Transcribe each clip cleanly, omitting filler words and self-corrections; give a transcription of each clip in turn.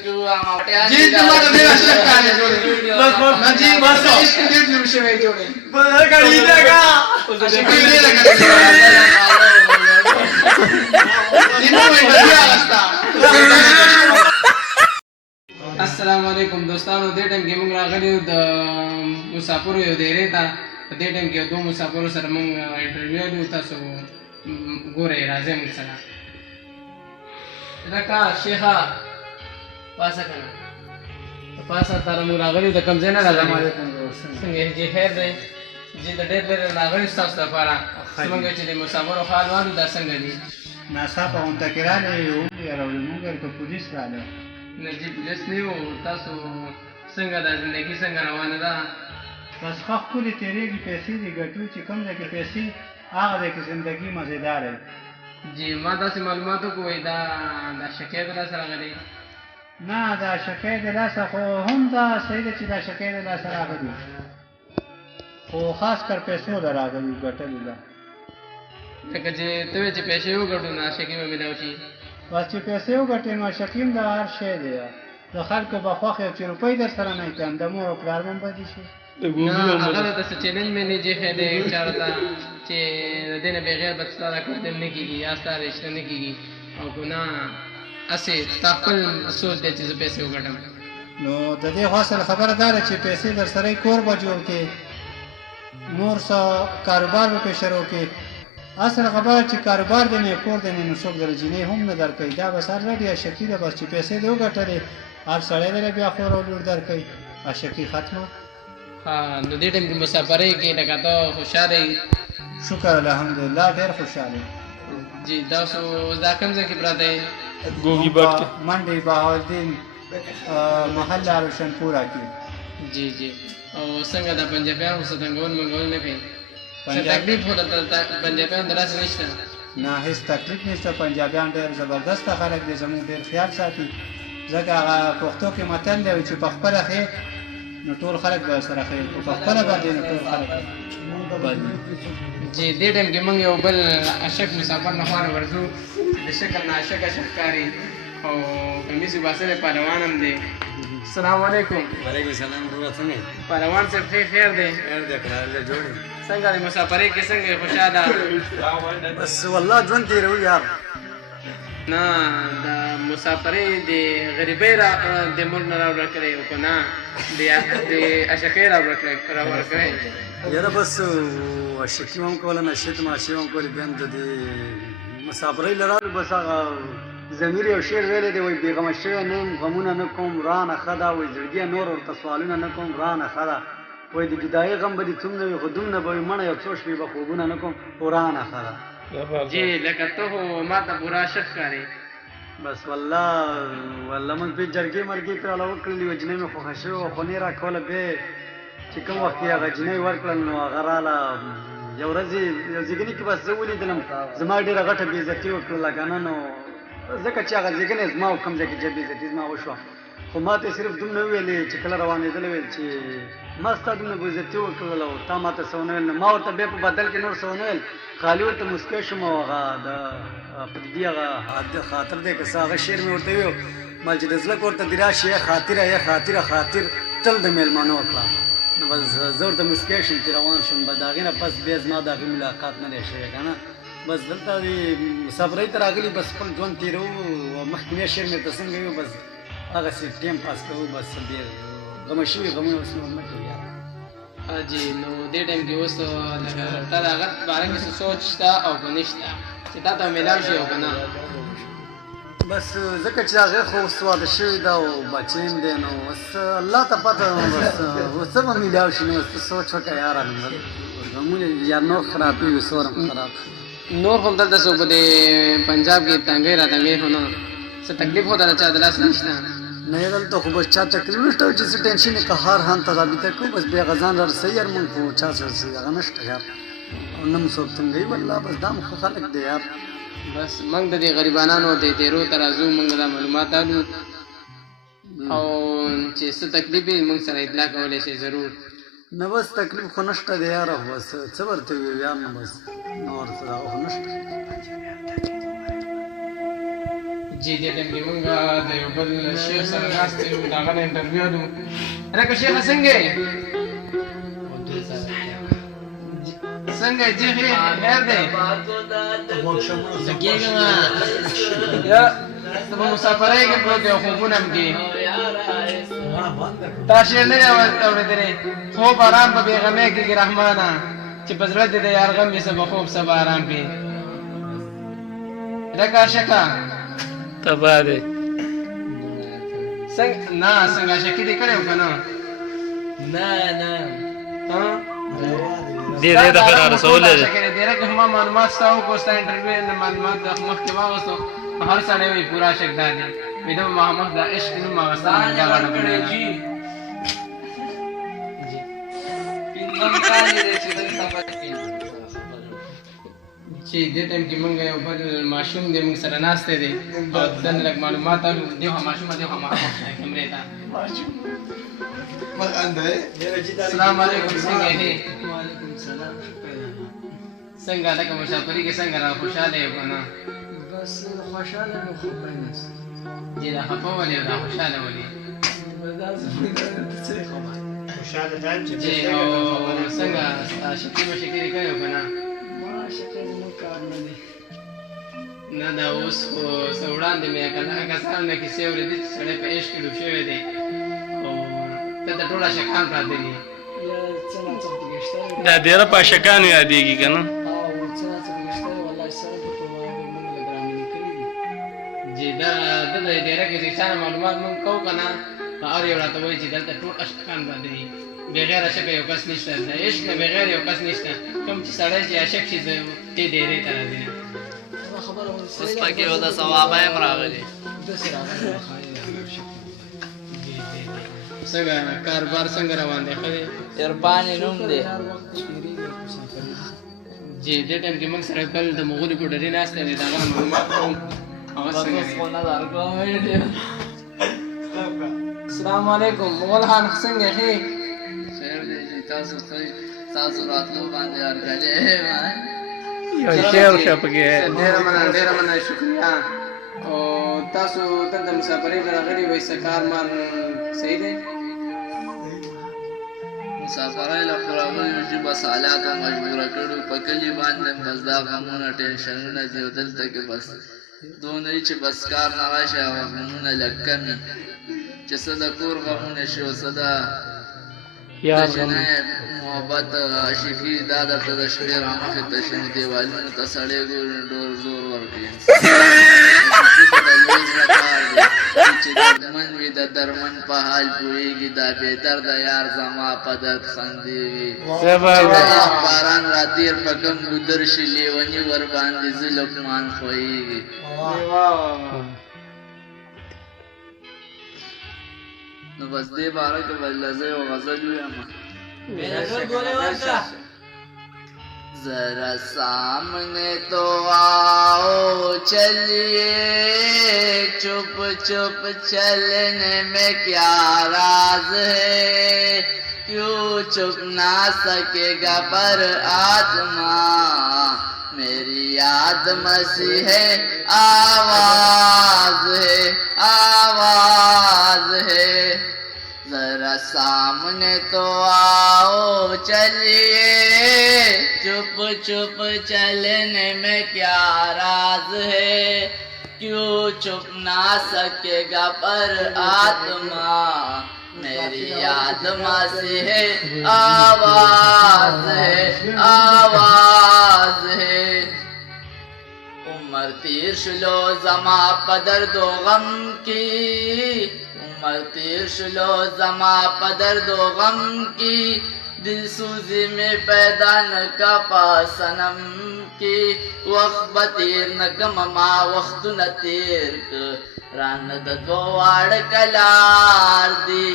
जी तुम्हाला मेरा शक आहे जोडे बस जी बस इसके दिल में विषय जोडे बस गाडी का अशी केली का तीनों में बढ़िया रास्ता अस्सलाम वालेकुम दोस्तों दे टाइम गेमिंग रागली द मुसाफिर यो दे रेता दे टाइम के दो मुसाफिर सर मंग इंटरव्यू दी तसो गोरे राजम सना रका शेखा पासा कना पासा तार मंग रागली द कम जेना रागली संगे जे खैर दे जे द डेर डेर रागली स्तास पारा मंगे चे मुसाफिर हाल वालू द संगे दी ناڅاپه غونډه کې راغلی یو یا راوړل موږ ته پولیس راغله نجی پولیس نه یو تاسو څنګه د ژوندۍ څنګه روانه ده بس خو ښکلې تېرېږي پیسې دې ګټو چې کوم ځای کې پیسې هغه ځای کې زندګي مزېداره جی ما داسې معلوماتو کوی دا شکایت را سره غلی نه دا شکایت د لاسه خو هم دا صحیح ده چې دا شکایت د لاسه راغلي خو خاص کر پیسو د راغلي ګټلو ده لکه چې ته وایې چې پیسې وګټو نو عاشقي به میلاو شي بس چې پیسې وګټې نو عاشقي هم د هر شی دی د خلکو به خوښ یو چې روپۍ در سره نه کړم د مور او پلار به هم بدي شي نه هغه ته څه چیلنج مې نه جې ښی دی چاره ته چې د دې نه بغیر به ستا دا کتل نه کېږي یا ستا رشته نه کېږي او ګناه هسې ستا خپل سوچ دی چې زه پیسې وګټم نو د دې خو اصل خبره دا ده چې پیسې در سره کور به جوړ کړې نور څه کاروبار به پرې شروع کړې اصل خبره چې کاروبار دی نه کور دی نه نو څوک در جینۍ هم نه درکوي دا بس الریډي عاشقي ده بس چې پیسې دې وګټلې هر سړی دله بیا خور او لور درکوي عاشقي ختمه ها نو دې ټایم کې مسافرۍ کې لکه ته خوشحاله یې شکر الحمدلله ډېر خوشحاله جی تاسو دا کوم ځای کې پراته یې منډې بهاولدین محله روشنپوره کې جی جی او څنګه د پنجابیانو ستنګول منګول نه کوي تکلیف هو پنجابیان دراسه نشته نه هیڅ تکلیف نشته پنجابیان ډېر زبردست خلک دي زموږ ډېر خیال ساتي ځکه هغه پښتو کې متل دی چې په خپله ښې نو ټول خلک به سره ښې خو په خپله باندې نو ټول خلک جی دې ټایم کې موږ یو بل عاشق مسافر نه خوانه ورځو د شکل نه عاشق ښکاري او کمیس باسره پهلوان هم دی السلام علیکم وعلیکم السلام ورحمۃ اللہ پهلوان صاحب خیر دی خیر دی کړه جوړ څنګه د مسافرۍ کې څنګه خوشاله بس والله ژوند تیرو یار نه د مسافرۍ د غریبۍ د ملک نه راوړل کړی او که نه د عاشقۍ راوړل کړی یاره بس عاشقي هم کوله نشې ته معاشي هم کولې بیا هم د دې مسافرۍ له رالو بس هغه ضمیر یو شعر ویلی دی وایي بېغمه شوی نه یم غمونه نه کوم رانه ښه ده وایي زړګیه نور ورته سوالونه نه کوم رانه ښه ده وایي د جدایي غم به دې څومره وي خو دومره به وي مړه یو څو شپې به خوبونه نه کوم ورانه ښه ده جی لکه ته خو ما ته پوره عاشق ښکارې بس والله موږ پې جرګې مرګې پرې والا وکړلې وه جنۍ مې خوښه شوې وه خو نه یې راکوله بیا چې کوم وخت کې هغه جنۍ ورکړل نو هغه راله یو ورځ یو زیږني کې بس زه ولیدلم زما ډېره غټه بې عزتي وکړله که نه نو ځکه چې هغه زیږنې زما و کوم ځای کې بې عزتي زما وشوه خو ما ته یې صرف دومره وویلې چې کله روانېدلی ویل چې ما ستا دومره بې عزتي وکړله او تا ما ته څه ونه ویل نو ما ورته بیا په بدل کې نور څه ونه ویل خالي ورته مسکی شوم او هغه د په دې هغه خاطر دی که څه هغه شعر مې ورته ویو ما چې د زړه کور ته دې راشي یا خاطره یا خاطره خاطر تل د میلمانه وکړه نو بس زه ورته مسکی شوم چې روان شوم به د هغې نه پس بیا زما د هغې ملاقات نه دی شوی که نه بس دلته د مسافرۍ ته راغلي بس خپل ژوند تېروو او مخکې مې شعر مې ورته څنګه ویو بس هغسې ټایم پاس کوو بس بیا غمه شوي غمونه اوس نور نه کوو یاره جی نو دې ټایم کې اوس لکه تا د هغه باره کې څه سوچ شته او که نشته چې تا ته میلاو شي او که نه بس ځکه چې هغې خو اوس واده شوي ده او بچی هم دی نو اوس الله ته پته بس اوس څه به میلاو شي نو اوس ته سوچ وکړه یاره غمونه یا نور خرابېږي سور هم خراب نور هم دلته څوک په دې پنجاب کې تنګۍ را تنګۍ خو نه څه تکلیف هو د چا د لاس نشته نه یې دلته خو بس چا تکلیف نشته چې څه ټینشن یې که هر هان ته رابطه کوو بس بیا غذان را رسوي یار مونږ خو چا سره هغه نشته یار او نه مو څوک تنګوي والله بس دا مو ښه خلک دی یار بس موږ د دې غریبانانو د تیرو ترازو موږ دا معلومات الو او چې څه تکلیف وي موږ سره اطلاع کولی شي ضرور نه بس تکلیف خو نشته دی یاره بس څه ورته ویو یار نو بس نور څه خو نشته جی دې ټیم کې مونږ د یو بل شیخ سره ناست یو د هغه نه انټرویو لرو راکه شیخه څنګه یې څنګه یې جی خیر دی زه کېږم یا ته په مسافرۍ کې پروت یې او خوبونه هم کې تا شعر نه دی اورېدلی خوب ارام په بېغمۍ کېږي رحمانه چې په زړه دې د یار غم وي سبا خوب سبا ارام کړي رکه شکه تبا دی نه څنګه شکي دې کړی و که نه دې دې ته خو را رسولی دی ډېره که ما معلومات ستا وکړو ستا انټرویو نه معلومات د مخکې واغوستو هر سړی وایي پوره شک دا دی وایي ده محمد دا عشق نوم اغوستا دا غټه کړې ده چې دې ټایم کې مونږ یو بل ماشوم دی مونږ سره ناستی دی او دنه لږ معلومات اورو دی خو ماشومه دی خو کمرې ته السلام علیکم څنګه یې څنګه لکه مسافري کې څنګه را خوشحاله یو که نه بس خوشحاله یم خو بینس چې دا خفه ولې او دا خوشحاله ولې خوشحاله ده چې چې او څنګه شکي مشکي دې کړی و که نه ما شکل زموږ کار نه دی نه دا اوس خو څه وړاندې مې کسان نه کیسې اورېدې چې سړی په عشق کې ډوب شوی دی او دلته ټوله شکان پراته دي یا څه ناڅه پکې شته دا ډېره په شکانو یادېږي که نه او څه ناڅه پکې شته والله سره به په موږ لږ رامنې کړي دي چې دا دلته ډېره کې چې چانه معلومات مونږ کوو که نه هر یو راته وایي چې دلته ټول اشکان پراته دي بغیر عشقه یو کس نشته د عشق نه بغیر یو کس نشته کوم چې سړی چې عاشق شي دې ډېرې ته راځي نه دا خبره اوس پکې و د ثوابه هم راغلي داسې راغلی څنګه کاروبار څنګه روان دی ښه دی عرفان نوم دی هر وخت شمیرېږي مسافري چې دې ټایم کې موږ سره بل د مغولي په ډرې ناستی دی د هغه نه معلومات کوم هغه څنګه دی السلام علیکم مغول خان څنګه ښې خیر دی چې تاسو راتلو باندې هرکلی یو شعر ښه پکې ډېره مننه شکریه او تاسو دلته مسافرۍ ته راغلي وئ څه کار مار صحیح دی مسافرۍ له خو راغلیو چې بس حالاتو مجبوره کړو په کلي باندې بس دا غمونه ټینشنونه دي او دلته کې بس دونه وي چې بس کار نه راشي او غمونه لږ کم وي چې څه د کور غمونه شي او څه د جنۍ محبت عاشقي دا درته د شپې رامخې ته شي نو دیوالونو ته سړی ګوري ډور زور ورکوي چې دردمن وي د درمن په حال پوهېږي دا بېدرده یار زما په درد خندېږي چې د عشق باران راتېر په کم ګودر شي لیوني ورباندې زه لقمان خوښېږي نو بس دې باره کې به زه یو غزل ووایم ذرا سامنے تو آؤ چلیے چپ چپ چلنے میں کیا راز ہے کیوں چھپ نہ سکے گا پر آتما میری یاد مسیح ہے آواز ہے آواز ہے ذرا سامنے تو آؤ چلیے چپ چپ چلنے میں کیا راز ہے کیوں چھپ نہ سکے گا پر آتما میری یاد مسیح ہے آواز ہے آواز ہے عمر تیر شلو زما پدر دو غم کی عمر تیر شلو زما پدر دو غم کی دل سوزی میں پیدا نہ کپا سنم کی وقت بتیر نہ کم ما وقت نہ تیر ران دو واڑ کلار دی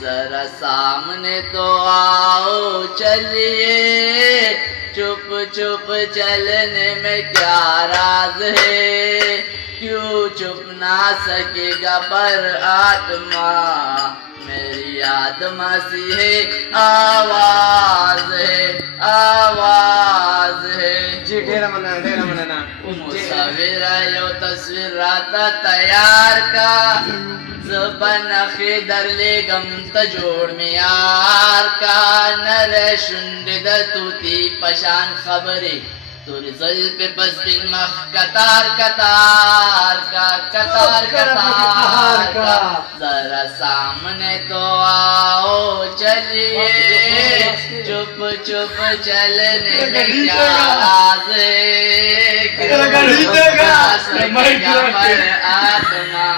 ذرا سامنے تو آؤ چلیے چپ چپ چلنے میں کیا راز ہے کیوں چھپ نہ سکے گا پر آتما میری یاد مسیح ہے آواز ہے آواز ہے جی ډېره مننه مسافر راته تیار کا زبنخې درلېږم ته جوړ معیار کا نر شونډې د توتي په شان خبرې تور زلفې په سپین مخ کتار کتار کا کتار کتار کا ذرا سامنے تو آؤ چلیے چپ چپ چلنے میں کیا راز ہے آتما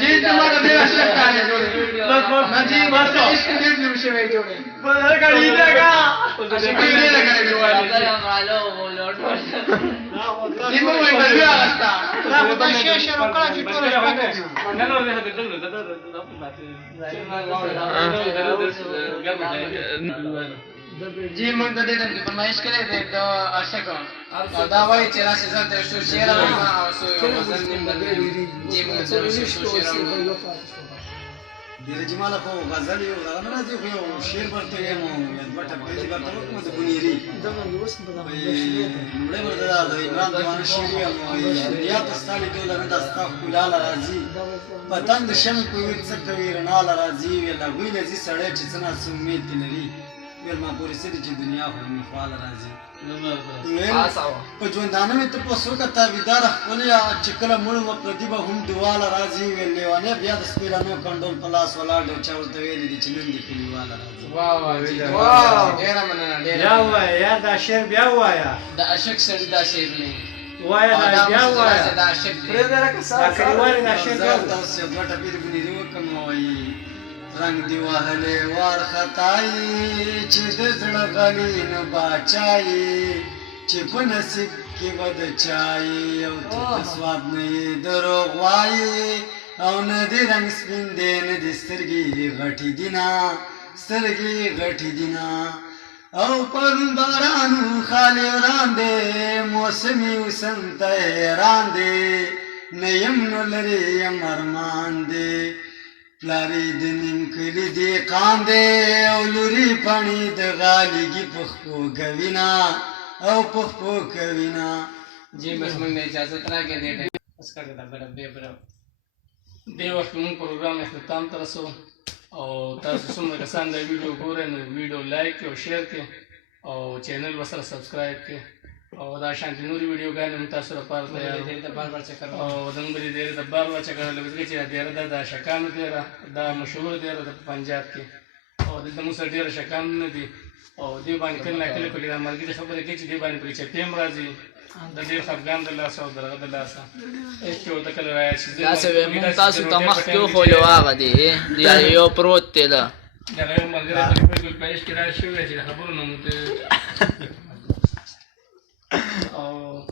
जी तुम्हाला मेरा शक आहे जोडे माझी मस्त इश्क निर्मी विषय आहे जोडे गाडी का अशी किती लगाने जोडे निमो वही बदला असता जी म्हणतो ते त्यांनी पण महेश केले ते असे करून दावाई चेरा से जाते शो शेरा सो जी म्हणतो शो शेरा धीरज मला को गजल यो ना जो को शेर बरते है मो बटा पेजी करता हो मत बुनीरी मुळे बरदा इमरान दिवान शेरी या तस्ताली तो लगा दस्ता कुलाला राजी पतंग शम को विच तवीर नाला राजी वेला गुइले जी सड़े चितना सुमीत तिनरी वेल मा पूरी सिटी की दुनिया हो नि फाल राजी په ژوندانه مې ته په سوکتا ویدار خپلیا چکله مړ و پردیبه هم دیواله راځي ویل لیوانه بیا د سپیرانو کنډول په لاس ولاړ دی چا ورته ویلي دي چې نن دې کلیواله راځي واه واه ډېره مننه بیا ډېره وایا دا شعر بیا وایا د عاشق سړي دا شعر نه وایا دا بیا وایا دا عاشق دی دا کلیوالي دا شعر بیا زه تاسو یو دوه ټپې د بنیری وکم وایي رنگ دی وهلې وار خطای چې د زړه غلي نه باچای چې په نصیب کې بد چای او ته سواد نه دروغ وایي او نه دې رنگ سپین دی نه دې سترګې غټې دینا سترګې غټې دینا او پرون باران خالی وران دی موسمي وسم ته حیران دی نه یم نو لرې یم ارمان دی پلاری د نیم کلی دی قاندې او لوري پاڼې د غالیږي پخپو کوینا او پخپو کوینا जी बस موږ نه اجازه راکړه دې ټیم بس کړه دا دې وخت موږ پروګرام اختتام ته رسو او تاسو څومره کسان دا ویډیو ګورئ نو ویډیو لایک او شیر کړئ او چینل وسره سبسکرایب کړئ او دا شانتي نوري ویډیوګانې هم تاسو لپاره تیار دي د بار بار چکر او دنګري دې د بار بار چکر لږه چې دا شکانو دی دا مشهور دی د پنجاب کې او د موږ ډیر شکان نه دي او دې باندې کله کله په دې مرګ دي خبره کې چې دې باندې پرې چې تیم راځي د دې خفګان د لاس او درغه د لاس هیڅ څه کله راځي چې دا څه مونږ تاسو ته مخ کې خو یو هغه دی یو پروت دی دا یو مرګ د بالکل پېښ کې راشي چې خبرونه مو او